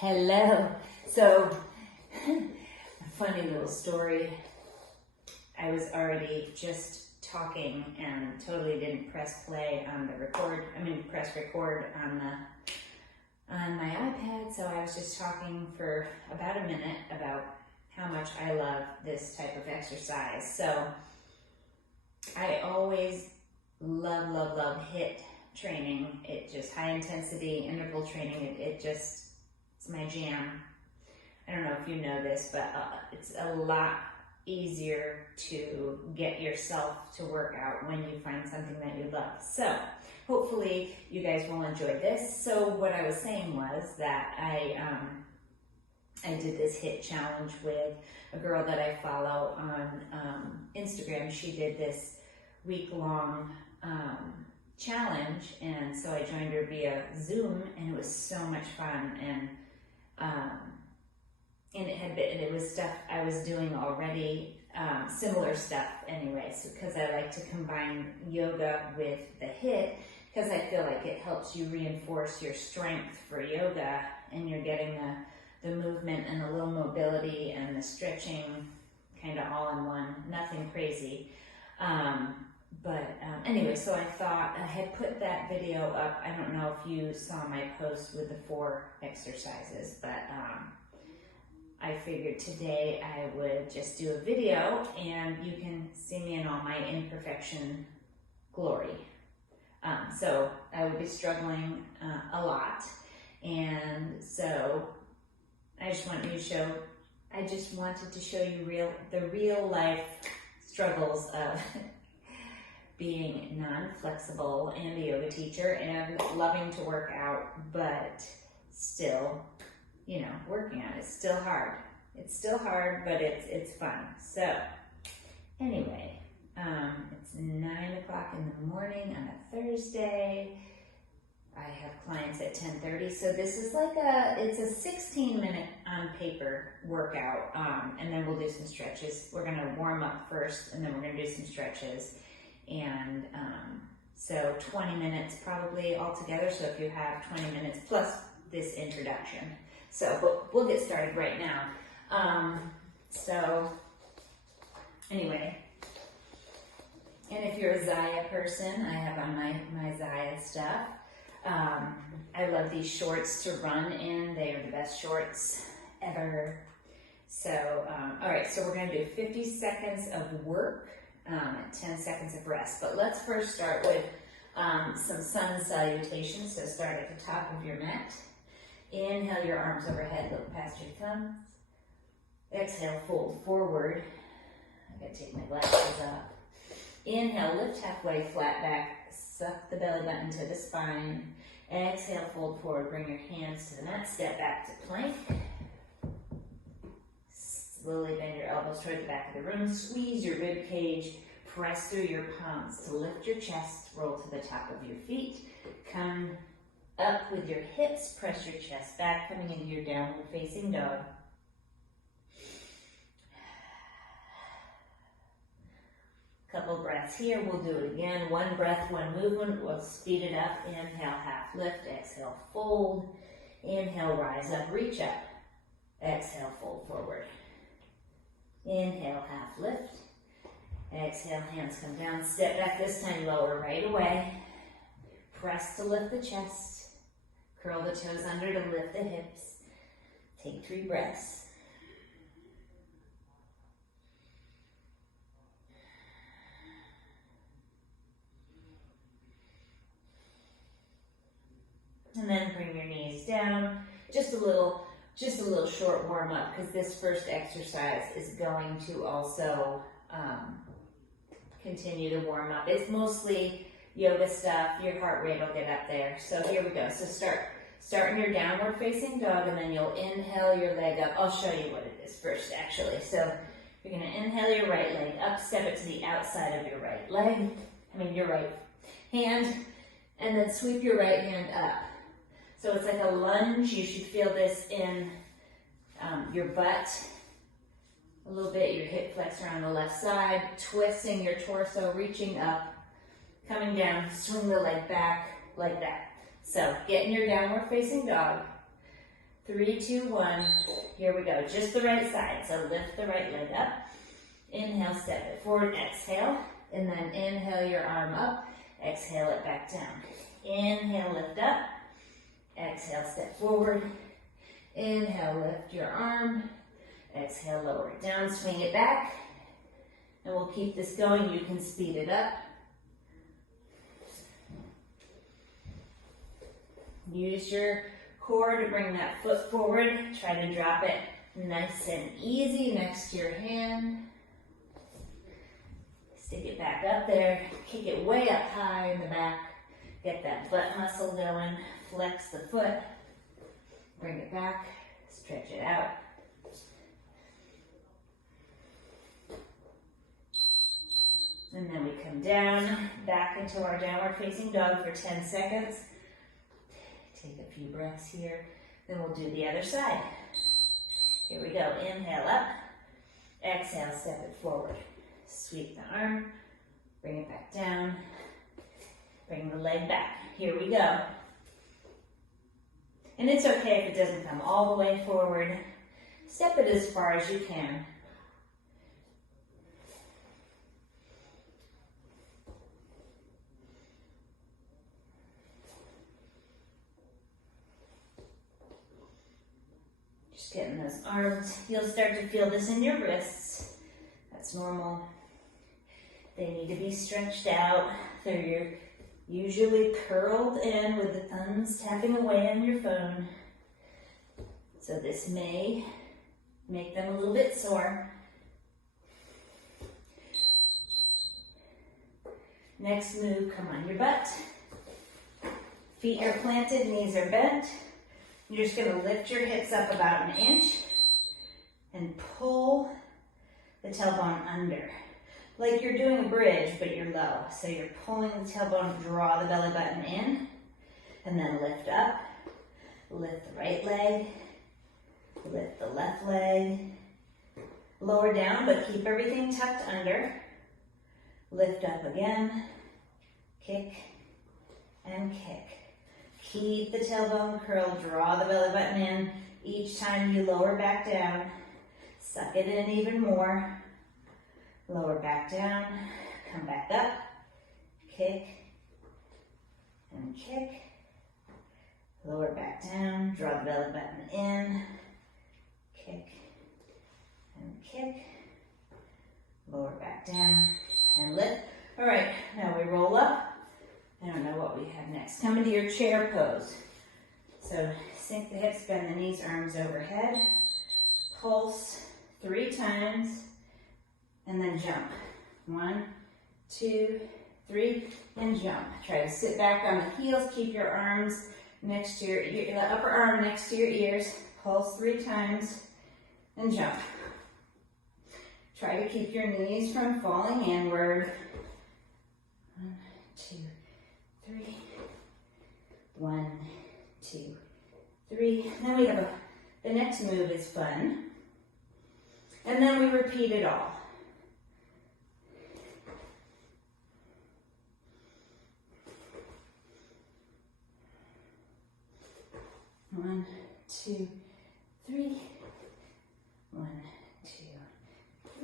Hello. So, a funny little story. I was already just talking and totally didn't press play on the record. Press record on my iPad. So I was just talking for about a minute about how much I love this type of exercise. So I always love HIit training. It just high intensity interval training. It's my jam. I don't know if you know this, but it's a lot easier to get yourself to work out when you find something that you love. So hopefully you guys will enjoy this. So what I was saying was that I did this HIit challenge with a girl that I follow on Instagram. She did this week-long challenge, and so I joined her via Zoom, and it was so much fun. And it was stuff I was doing already, similar stuff anyway, so because I like to combine yoga with the HIit, because I feel like it helps you reinforce your strength for yoga, and you're getting the movement and the little mobility and the stretching kind of all in one, nothing crazy. Anyway, so I thought I had put that video up. I don't know if you saw my post with the 4 exercises, but I figured today I would just do a video and you can see me in all my imperfection glory. So I would be struggling a lot, and so I just wanted to show you the real life struggles of being non-flexible and a yoga teacher and loving to work out, but still, working on it. It's still hard. It's still hard, but it's fun. So anyway, it's 9 o'clock in the morning on a Thursday. I have clients at 10:30, so this is it's a 16-minute on paper workout, and then we'll do some stretches. We're gonna warm up first, and then we're gonna do some stretches. And so 20 minutes probably altogether. So if you have 20 minutes plus this introduction. But we'll get started right now. So anyway, and if you're a Zaya person, I have on my Zaya stuff. I love these shorts to run in. They are the best shorts ever. So, all right, so we're gonna do 50 seconds of work, 10 seconds of rest. But let's first start with some sun salutations. So start at the top of your mat. Inhale your arms overhead, look past your thumbs. Exhale, fold forward. I gotta take my glasses off. Inhale, lift halfway, flat back, suck the belly button to the spine. Exhale, fold forward, bring your hands to the mat, step back to plank. Slowly bend your elbows toward the back of the room, squeeze your rib cage, press through your palms to lift your chest, roll to the top of your feet. Come up with your hips, press your chest back, coming into your downward facing dog. Couple breaths here, we'll do it again. One breath, one movement, we'll speed it up. Inhale, half lift, exhale, fold. Inhale, rise up, reach up. Exhale, fold forward. Inhale, half lift. Exhale, hands come down, step back, this time lower right away. Press to lift the chest. Curl the toes under to lift the hips. Take 3 breaths. And then bring your knees down. Just a little short warm up, because this first exercise is going to also continue to warm up. It's mostly yoga stuff. Your heart rate will get up there. So here we go. So start in your downward facing dog, and then you'll inhale your leg up. I'll show you what it is first, actually. So you're going to inhale your right leg up, step it to the outside of your right leg. Your right hand, and then sweep your right hand up. So it's like a lunge. You should feel this in your butt a little bit, your hip flexor on the left side, twisting your torso, reaching up, coming down, swing the leg back like that. So get in your downward facing dog. 3, 2, 1. Here we go. Just the right side. So lift the right leg up. Inhale, step it forward. Exhale. And then inhale your arm up. Exhale it back down. Inhale, lift up. Exhale, step forward. Inhale, lift your arm. Exhale, lower it down. Swing it back. And we'll keep this going. You can speed it up. Use your core to bring that foot forward. Try to drop it nice and easy next to your hand. Stick it back up there. Kick it way up high in the back. Get that butt muscle going. Flex the foot. Bring it back. Stretch it out. And then we come down, back into our downward facing dog for 10 seconds. Take a few breaths here. Then we'll do the other side. Here we go. Inhale up. Exhale, step it forward. Sweep the arm. Bring it back down. Bring the leg back. Here we go. And it's okay if it doesn't come all the way forward. Step it as far as you can. Just getting those arms. You'll start to feel this in your wrists. That's normal. They need to be stretched out. They're usually curled in with the thumbs tapping away on your phone. So this may make them a little bit sore. Next move, come on your butt. Feet are planted, knees are bent. You're just going to lift your hips up about 1 inch and pull the tailbone under. Like you're doing a bridge, but you're low. So you're pulling the tailbone, draw the belly button in, and then lift up. Lift the right leg, lift the left leg. Lower down, but keep everything tucked under. Lift up again, kick, and kick. Keep the tailbone curled, draw the belly button in. Each time you lower back down, suck it in even more. Lower back down, come back up, kick, and kick. Lower back down, draw the belly button in, kick, and kick. Lower back down, and lift. All right, now we roll up. I don't know what we have next. Come into your chair pose. So sink the hips, bend the knees, arms overhead. Pulse 3 times, and then jump. 1, 2, 3, and jump. Try to sit back on the heels. Keep your arms next to the upper arm next to your ears. Pulse 3 times, and jump. Try to keep your knees from falling inward. 1, 2, 3. 1, 2, 3. Then we have the next move is fun. And then we repeat it all. One, 2, 3. 1, 2,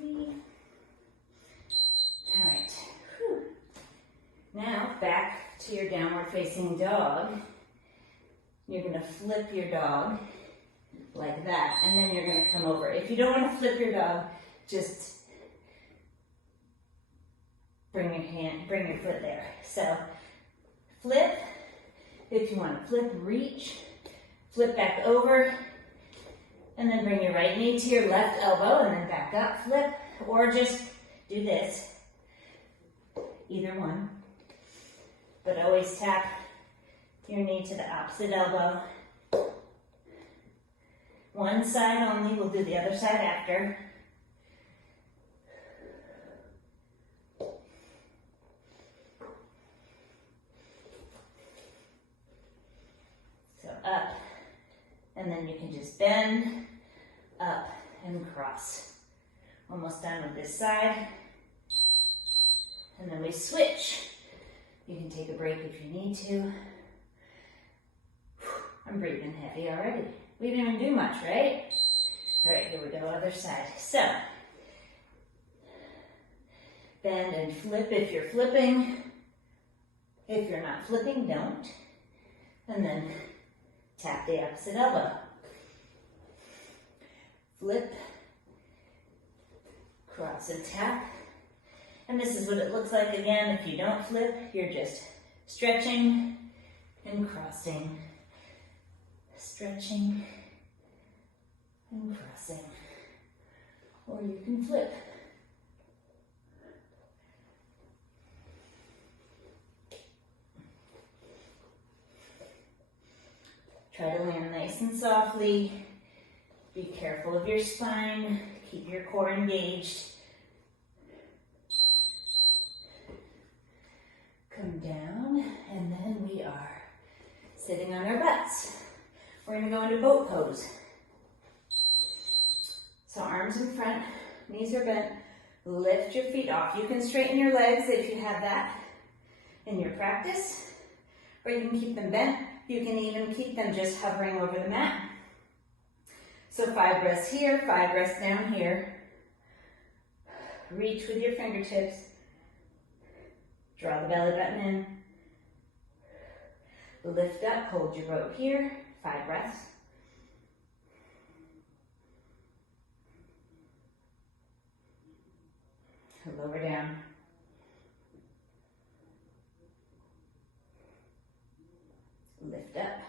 3. All right. Whew. Now back to your downward facing dog. You're going to flip your dog like that, and then you're going to come over. If you don't want to flip your dog, just bring your foot there. So flip. If you want to flip, reach. Flip back over, and then bring your right knee to your left elbow, and then back up, flip, or just do this. Either one. But always tap your knee to the opposite elbow. One side only, we'll do the other side after. So up. And then you can just bend, up, and cross. Almost done with this side. And then we switch. You can take a break if you need to. I'm breathing heavy already. We didn't even do much, right? All right, here we go, other side. So, bend and flip if you're flipping. If you're not flipping, don't. And then tap the opposite elbow. Flip, cross and tap. And this is what it looks like again. If you don't flip, you're just stretching and crossing. Stretching and crossing. Or you can flip. Try to land nice and softly. Be careful of your spine. Keep your core engaged. Come down, and then we are sitting on our butts. We're going to go into boat pose. So arms in front, knees are bent. Lift your feet off. You can straighten your legs if you have that in your practice, or you can keep them bent. You can even keep them just hovering over the mat. So 5 breaths here, 5 breaths down here. Reach with your fingertips. Draw the belly button in. Lift up, hold your boat here. 5 breaths. Lower down. Lift up.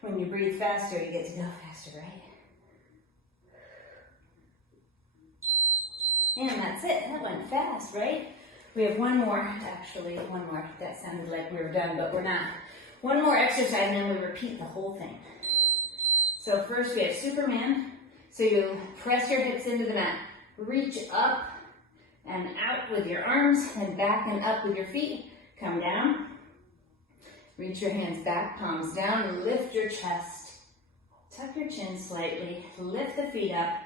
When you breathe faster, you get to go faster, right? And that's it. That went fast, right? We have one more, actually, one more. That sounded like we were done, but we're not. One more exercise, and then we repeat the whole thing. So first we have Superman. So you press your hips into the mat. Reach up and out with your arms, and back and up with your feet. Come down. Reach your hands back, palms down. Lift your chest. Tuck your chin slightly. Lift the feet up.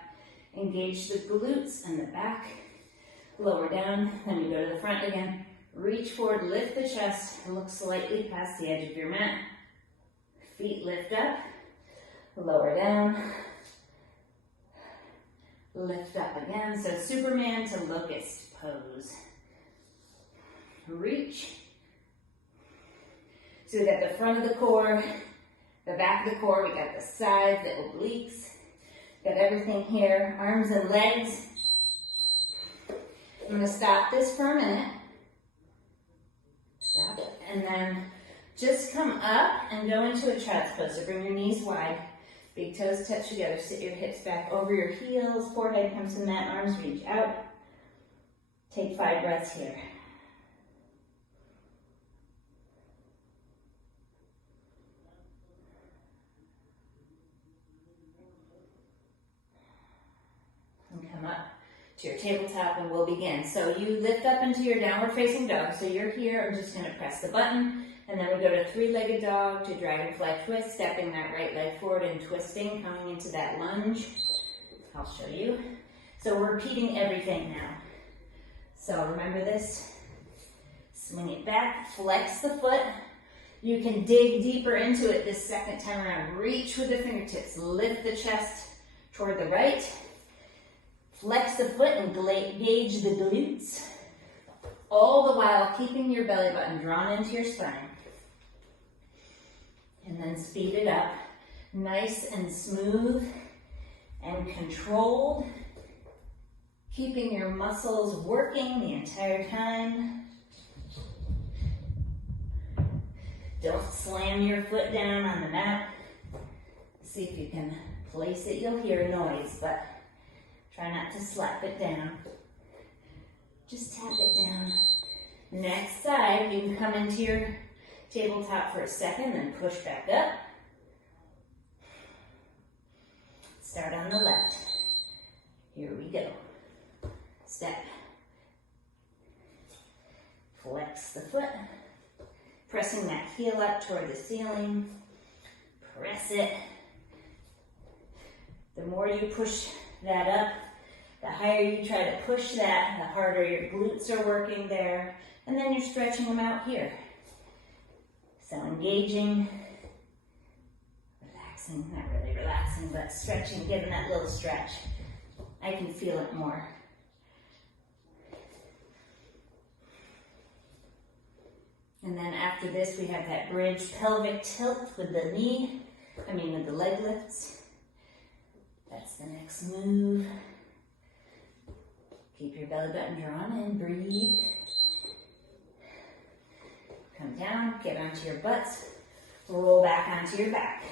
Engage the glutes and the back. Lower down. Then you go to the front again. Reach forward, lift the chest. Look slightly past the edge of your mat. Feet lift up. Lower down. Lift up again. So Superman to locust pose. Reach. So we got the front of the core, the back of the core, we got the sides, the obliques, got everything here, arms and legs. I'm going to stop this for a minute. Stop it. And then just come up and go into a child's pose. So bring your knees wide, big toes touch together, sit your hips back over your heels, forehead comes to the mat, arms reach out. Take 5 breaths here. Come up to your tabletop and we'll begin. So you lift up into your downward facing dog. So you're here, I'm just going to press the button, and then we go to 3-legged dog to dragonfly twist, stepping that right leg forward and twisting, coming into that lunge. I'll show you. So we're repeating everything now. So remember this, swing it back, flex the foot. You can dig deeper into it this second time around. Reach with the fingertips, lift the chest toward the right. Flex the foot and engage the glutes, all the while keeping your belly button drawn into your spine. And then speed it up, nice and smooth and controlled, keeping your muscles working the entire time. Don't slam your foot down on the mat. See if you can place it. You'll hear noise, but try not to slap it down. Just tap it down. Next side, you can come into your tabletop for a second, then push back up. Start on the left. Here we go. Step. Flex the foot. Pressing that heel up toward the ceiling. Press it. The more you push that up, the higher you try to push that, the harder your glutes are working there. And then you're stretching them out here. So engaging relaxing, not really relaxing, but stretching, giving that little stretch. I can feel it more. And then after this, we have that bridge pelvic tilt with the with the leg lifts. That's the next move. Keep your belly button drawn in, breathe. Come down, get onto your butts, roll back onto your back.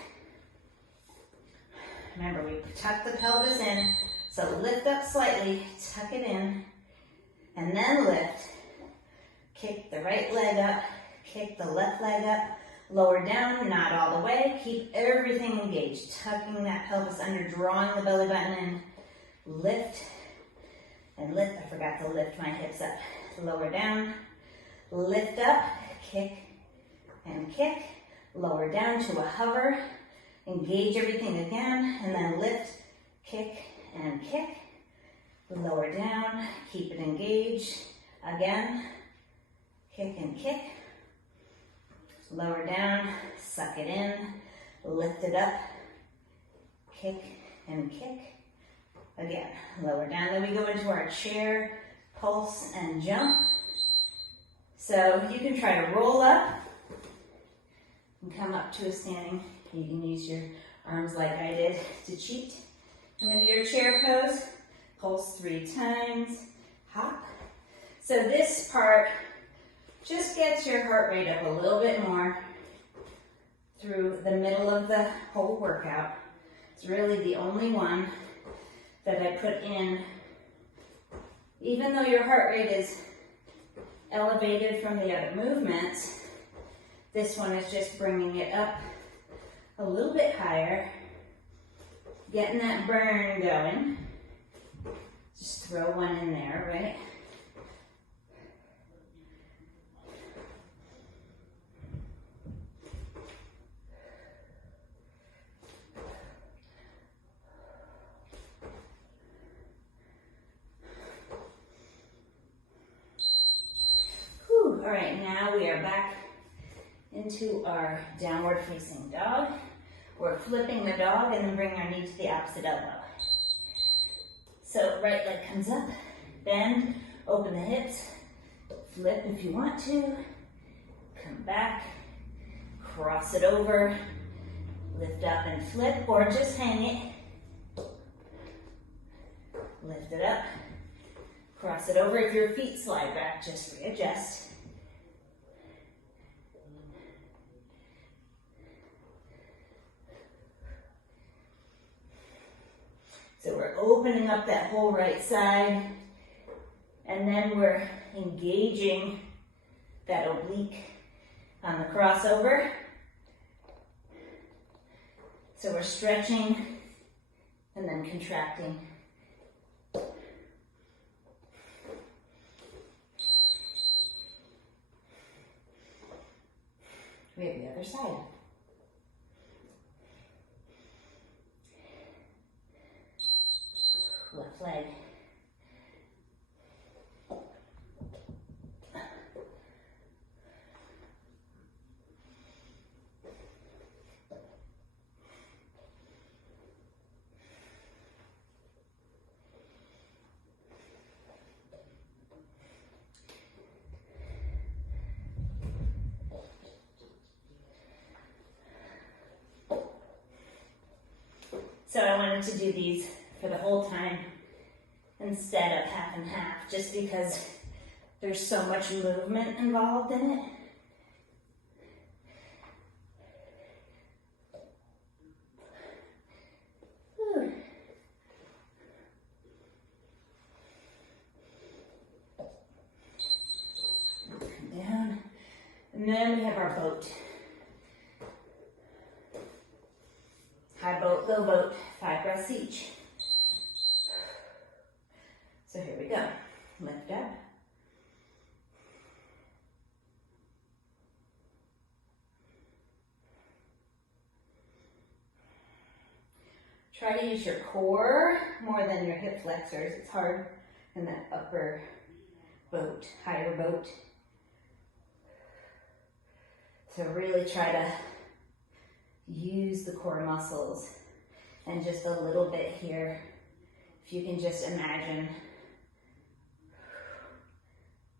Remember, we tuck the pelvis in, so lift up slightly, tuck it in, and then lift. Kick the right leg up, kick the left leg up, lower down, not all the way. Keep everything engaged, tucking that pelvis under, drawing the belly button in. Lift and lift. I forgot to lift my hips up. Lower down, lift up, kick and kick. Lower down to a hover. Engage everything again, and then lift, kick and kick. Lower down, keep it engaged. Again, kick and kick. Lower down, suck it in, lift it up, kick and kick. Again, lower down. Then we go into our chair, pulse, and jump. So you can try to roll up and come up to a standing. You can use your arms like I did to cheat. Come into your chair pose, pulse 3 times, hop. So this part just gets your heart rate up a little bit more through the middle of the whole workout. It's really the only one that I put in, even though your heart rate is elevated from the other movements, this one is just bringing it up a little bit higher, getting that burn going. Just throw one in there, right? All right, now we are back into our downward facing dog. We're flipping the dog and then bring our knee to the opposite elbow. So right leg comes up, bend, open the hips, flip if you want to, come back, cross it over, lift up and flip, or just hang it. Lift it up, cross it over. If your feet slide back, just readjust. So we're opening up that whole right side, and then we're engaging that oblique on the crossover. So we're stretching and then contracting. We have the other side. Left leg. So I wanted to do these for the whole time instead of half and half, just because there's so much movement involved in it. Whew. Come down, and then we have our boat. High boat, low boat, 5 breaths each. So here we go. Lift up. Try to use your core more than your hip flexors. It's hard in that upper boat, higher boat. So really try to use the core muscles. And just a little bit here, if you can just imagine,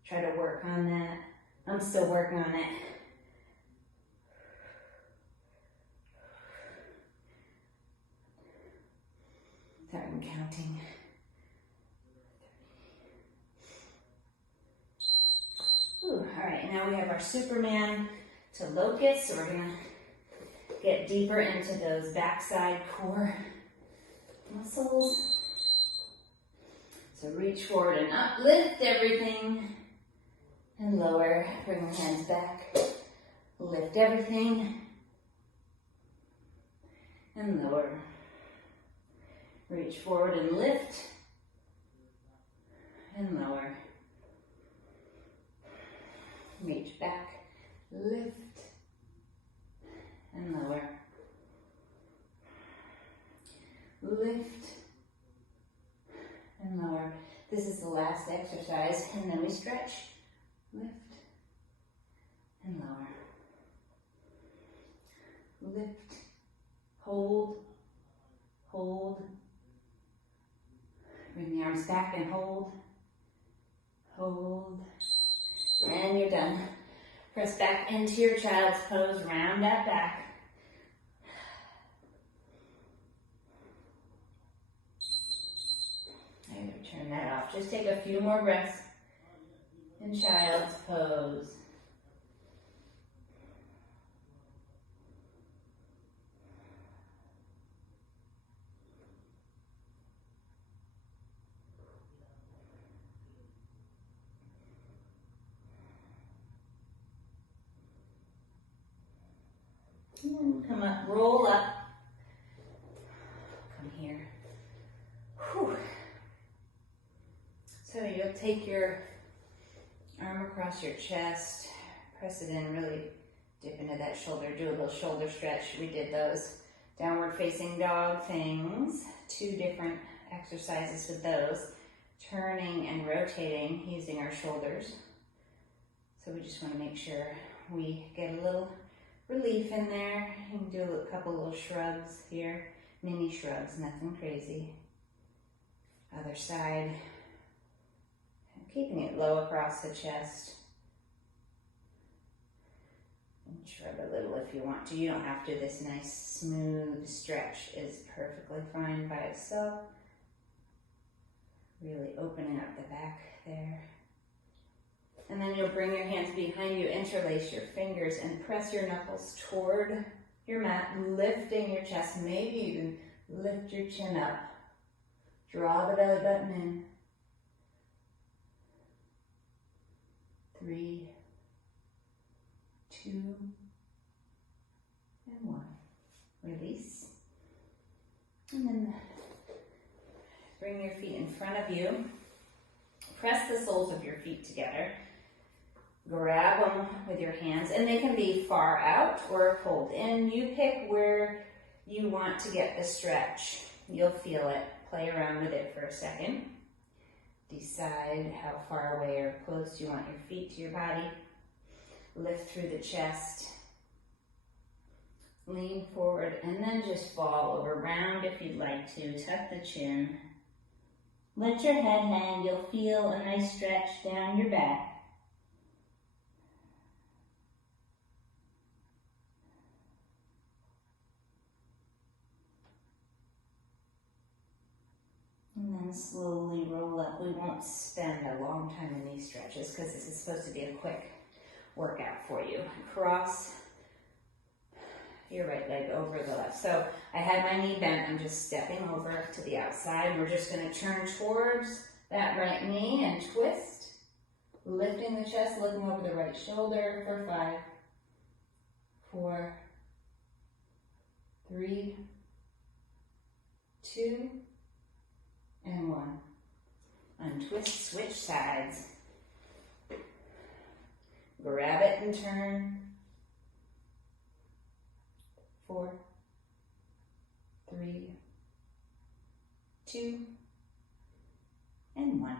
try to work on that. I'm still working on it. Sorry, I'm counting. Ooh, all right, now we have our Superman to locust, so we're gonna get deeper into those backside core muscles. So reach forward and up, lift everything, and lower. Bring your hands back, lift everything, and lower. Reach forward and lift, and lower. Reach back, lift, and lower. Lift and lower. This is the last exercise, and then we stretch. Lift and lower. Lift, hold, hold. Bring the arms back and hold, hold, and you're done. Press back into your child's pose, round that back. And turn that off. Just take a few more breaths in child's pose. And then come up, roll up. Come here. Whew. So you'll take your arm across your chest, press it in, really dip into that shoulder, do a little shoulder stretch. We did those downward facing dog things, 2 different exercises with those, turning and rotating using our shoulders. So we just want to make sure we get a little relief in there. You can do a couple little shrugs here, mini shrugs, nothing crazy. Other side. Keeping it low across the chest. And shrug a little if you want to. You don't have to. This nice smooth stretch is perfectly fine by itself. Really opening up the back there. And then you'll bring your hands behind you, interlace your fingers, and press your knuckles toward your mat, lifting your chest. Maybe even lift your chin up. Draw the belly button in. 3, 2, and 1. Release. And then bring your feet in front of you. Press the soles of your feet together. Grab them with your hands, and they can be far out or pulled in. You pick where you want to get the stretch. You'll feel it. Play around with it for a second. Decide how far away or close you want your feet to your body. Lift through the chest. Lean forward and then just fall over. Round if you'd like to. Tuck the chin. Let your head hang. You'll feel a nice stretch down your back. And then slowly roll up. We won't spend a long time in these stretches because this is supposed to be a quick workout for you. Cross your right leg over the left. So I had my knee bent. I'm just stepping over to the outside. We're just going to turn towards that right knee and twist. Lifting the chest, looking over the right shoulder for 5, 4, 3, 2, and 1. Untwist, switch sides. Grab it and turn. 4, 3, 2, and 1.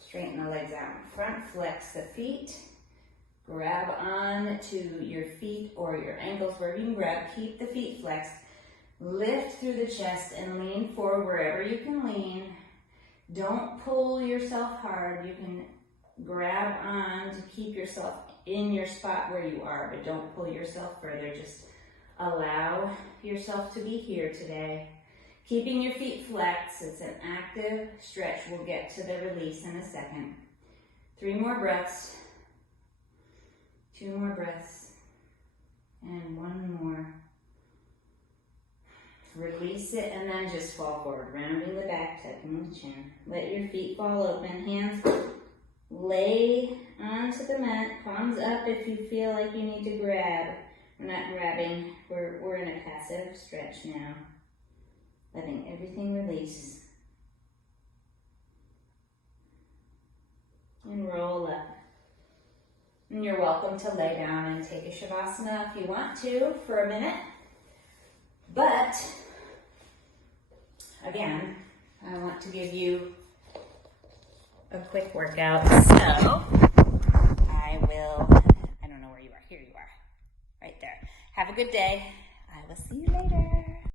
Straighten the legs out in front, flex the feet. Grab on to your feet or your ankles, wherever you can grab. Keep the feet flexed. Lift through the chest and lean forward wherever you can lean. Don't pull yourself hard. You can grab on to keep yourself in your spot where you are, but don't pull yourself further. Just allow yourself to be here today. Keeping your feet flexed. It's an active stretch. We'll get to the release in a second. 3 more breaths. 2 more breaths. And 1 more. Release it and then just fall forward. Rounding the back, tucking the chin. Let your feet fall open. Hands lay onto the mat. Palms up if you feel like you need to grab. We're not grabbing. We're in a passive stretch now. Letting everything release. And roll up. And you're welcome to lay down and take a Shavasana if you want to for a minute. But, again, I want to give you a quick workout. So, I don't know where you are. Here you are. Right there. Have a good day. I will see you later.